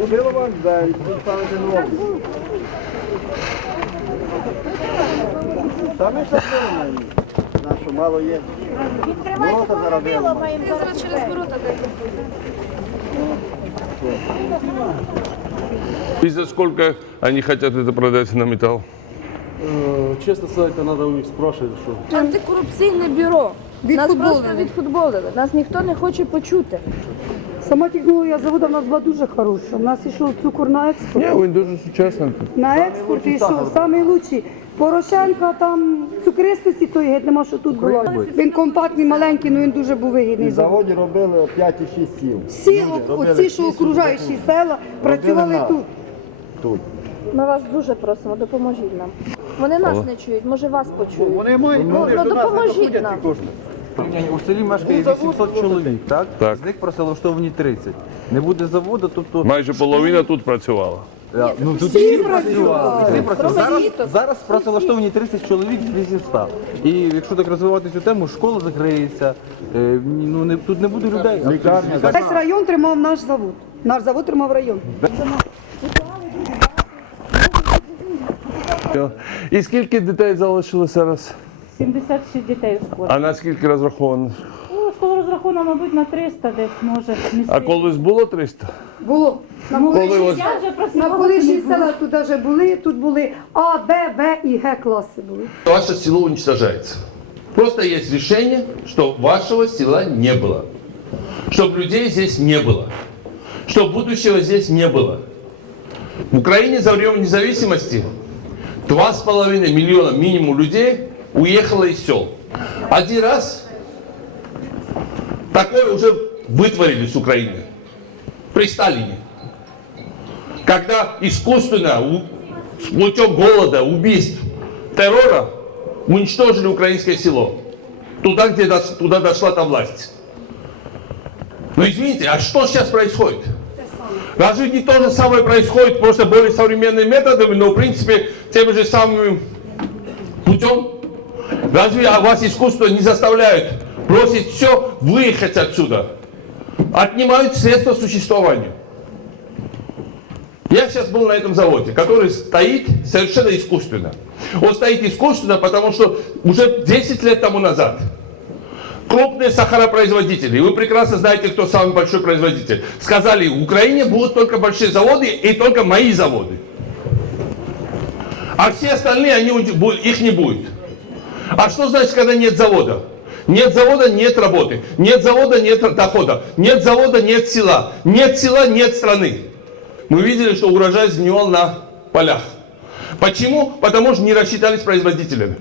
Можливо, вам дають, тут ставити нову. Там і так маємо. Нашу мало є. Ворота заробили. Зараз через ворота дайте. И за сколько они хотят это продать на металл? Э, Честно сказать, то надо у них спрашивать, что Антикорупційне бюро. Нас просто відфутболили. Нас ніхто не хоче почути. Сама технологія заводу в нас була дуже хороша. У нас йшов цукор на експорт. Не, він дуже сучасний. На експорт йшов найкращий. Порошенка там цукристості той геть нема, що тут було. Він компактний, маленький, але він дуже був І вигідний. в заводі робили 5,6 сіл. Всі Люди робили оці, що всі окружаючі села, працювали на- тут. Тут. Ми вас дуже просимо, допоможіть нам. Вони нас не чують, може вас почують. Вони мають Ну, ну допоможіть нам. Порівняння, У селі мешкає 800 чоловік, так? Так. З них працевлаштовані 30. Не буде заводу, тобто Майже половина тут працювала. е, ну, тут Всі працювали. Всі працювали. Кроме Зараз, діток. зараз працевлаштовані 30 чоловік з 800. І якщо так розвивати цю тему, школа закриється, е, ну, не, тут не буде людей. Лікарня Весь район тримав наш завод. Наш завод тримав район. І скільки дітей залишилося зараз? 76 дітей у школі. А на скільки розраховано? Ну, школа розрахована, мабуть, на 300 десь може. А місцеві. колись було 300? Було. На Ну, Коли ось- я вже На працювала. колишні не було. села тут вже були, тут були А, Б, В і Г класи були. Ваше село уничтожается. Просто есть решение, что вашего села не было. Чтобы людей здесь не было. Чтобы будущего здесь не было. В Украине за время независимости 2,5 миллиона минимум людей уехало из сел. Один раз такое уже вытворили с Украины. При Сталине. Когда искусственно, путем голода, убийств, террора уничтожили украинское село. Туда, где туда дошла та власть. Но извините, а что сейчас происходит? Разве не то же самое происходит, просто более современными методами, но в принципе тем же самым путем? Разве вас искусство не заставляют бросить все, выехать отсюда? Отнимают средства существования. Я сейчас был на этом заводе, который стоит совершенно искусственно. Он стоит искусственно, потому что уже 10 лет тому назад крупные сахаропроизводители, и вы прекрасно знаете, кто самый большой производитель, сказали, в Украине будут только большие заводы и только мои заводы. А все остальные, они, их не будет. А что значит, когда нет завода? Нет завода, нет работы. Нет завода, нет дохода. Нет завода, нет села. Нет села, нет страны. Мы видели, что урожай сгнил на полях. Почему? Потому что не рассчитались производителями.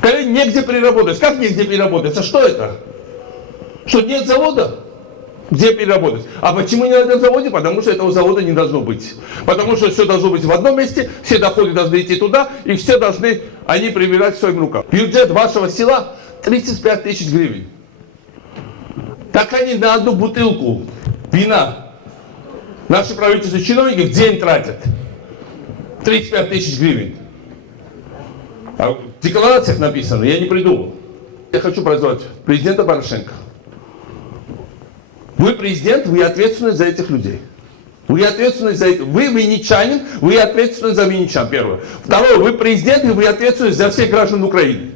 Когда негде переработать. Как негде переработать? А что это? Что нет завода? Где переработать? А почему не на этом заводе? Потому что этого завода не должно быть. Потому что все должно быть в одном месте, все доходы должны идти туда, и все должны они прибирать в своим рукам. Бюджет вашего села 35 тысяч гривен. Так они на одну бутылку вина наши правительственные чиновники в день тратят. 35 тысяч гривен. А в декларациях написано, я не придумал. Я хочу прозвать президента Порошенко. Вы президент, вы ответственны за этих людей. Вы ответственны за это. Вы винничанин, вы ответственны за винничан, первое. Второе, вы президент, и вы ответственны за всех граждан Украины.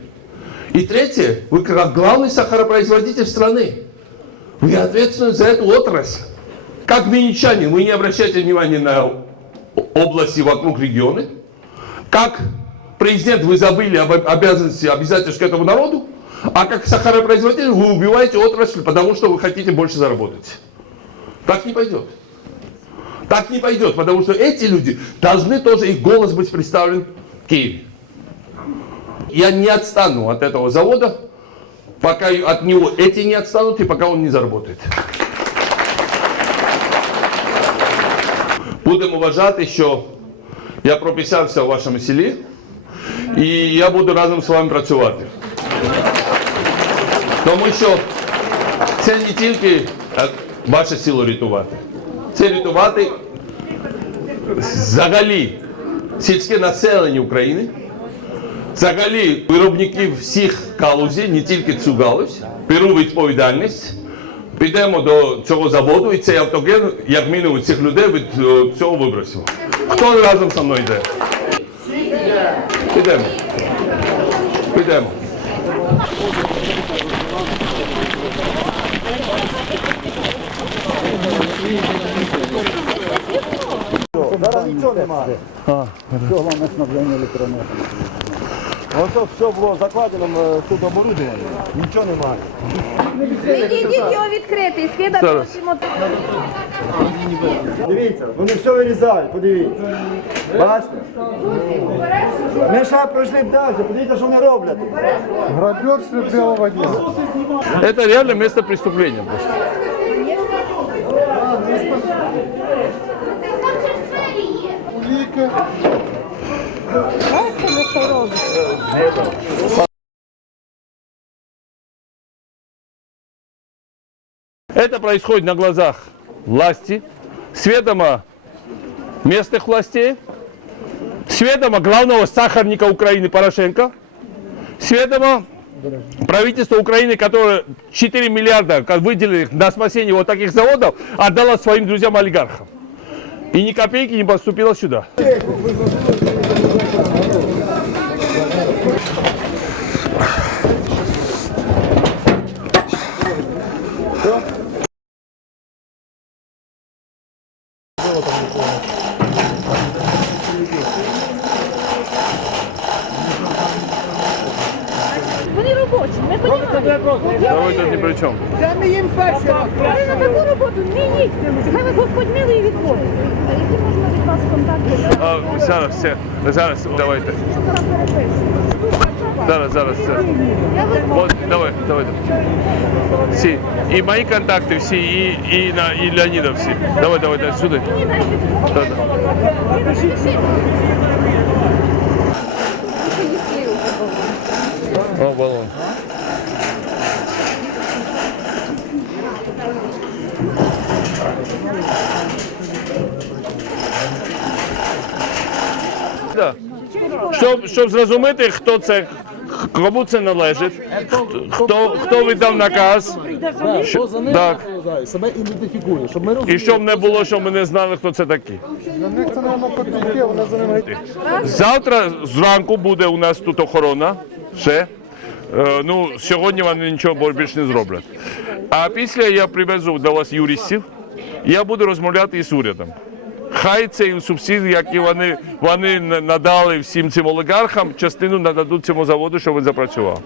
И третье, вы главный сахаропроизводитель страны. Вы ответственны за эту отрасль. Как винничанин, вы не обращаете внимания на области вокруг регионы. Как президент вы забыли об обязанности, обязательств к этому народу. А как сахаропроизводитель вы убиваете отрасль, потому что вы хотите больше заработать. Так не пойдет. Так не пойдет, потому что эти люди должны тоже, их голос быть представлен в Киеве. Я не отстану от этого завода, пока от него эти не отстанут и пока он не заработает. Будемо вважати, що я прописався у вашому селі і я буду разом з вами працювати. Тому що це не тільки е, ваше село рятувати, Це рятувати взагалі сільське населення України, взагалі виробників всіх галузей, не тільки цю галузь, беру відповідальність підемо до цього заводу, і цей автоген, як мінімум, цих людей від е, цього вибросимо. Хто разом зі мною йде? Підемо. Підемо. нічого немає. Все, головне снабження електроенергії. Ось все було закладено е, тут оборудовання. Нічого немає. Відійдіть його відкритий, скидати Зараз. оці мотори. Дивіться, вони все вирізають, подивіться. Бачите? Ми ще пройшли б далі, подивіться, що вони роблять. Грабеж серед білого дня. Это реально место преступления просто. Это происходит на глазах власти, с ведома местных властей, с ведома главного сахарника Украины Порошенко, с ведома правительство Украины, которое 4 миллиарда выделили на спасение вот таких заводов, отдало своим друзьям-олигархам. И ни копейки не поступило сюда. робочі, ми розуміємо. Да вы тут ни при чем. Ви на таку роботу не їдьте. Хай вас Господь милий відходить. А які можна від вас контакти? А, зараз, все. Зараз, давайте. Зараз перепишу. Зараз, зараз, все. Я ви Вот, давай, давай. Всі. І мої контакти всі, і, і, на, і Леоніда всі. Давай, давай, давай, сюди. Да, да. Щоб, щоб зрозуміти, хто це, кому це належить, хто, хто видав наказ, що, так. себе ідентифікує, щоб ми і щоб не було, щоб ми не знали, хто це такі. Завтра зранку буде у нас тут охорона. Все. Е, Ну, сьогодні вони нічого більше не зроблять. А після я привезу до вас юристів, я буду розмовляти із урядом. Хай ці субсидії, які вони, вони надали всім цим олігархам, частину нададуть цьому заводу, щоб він запрацював.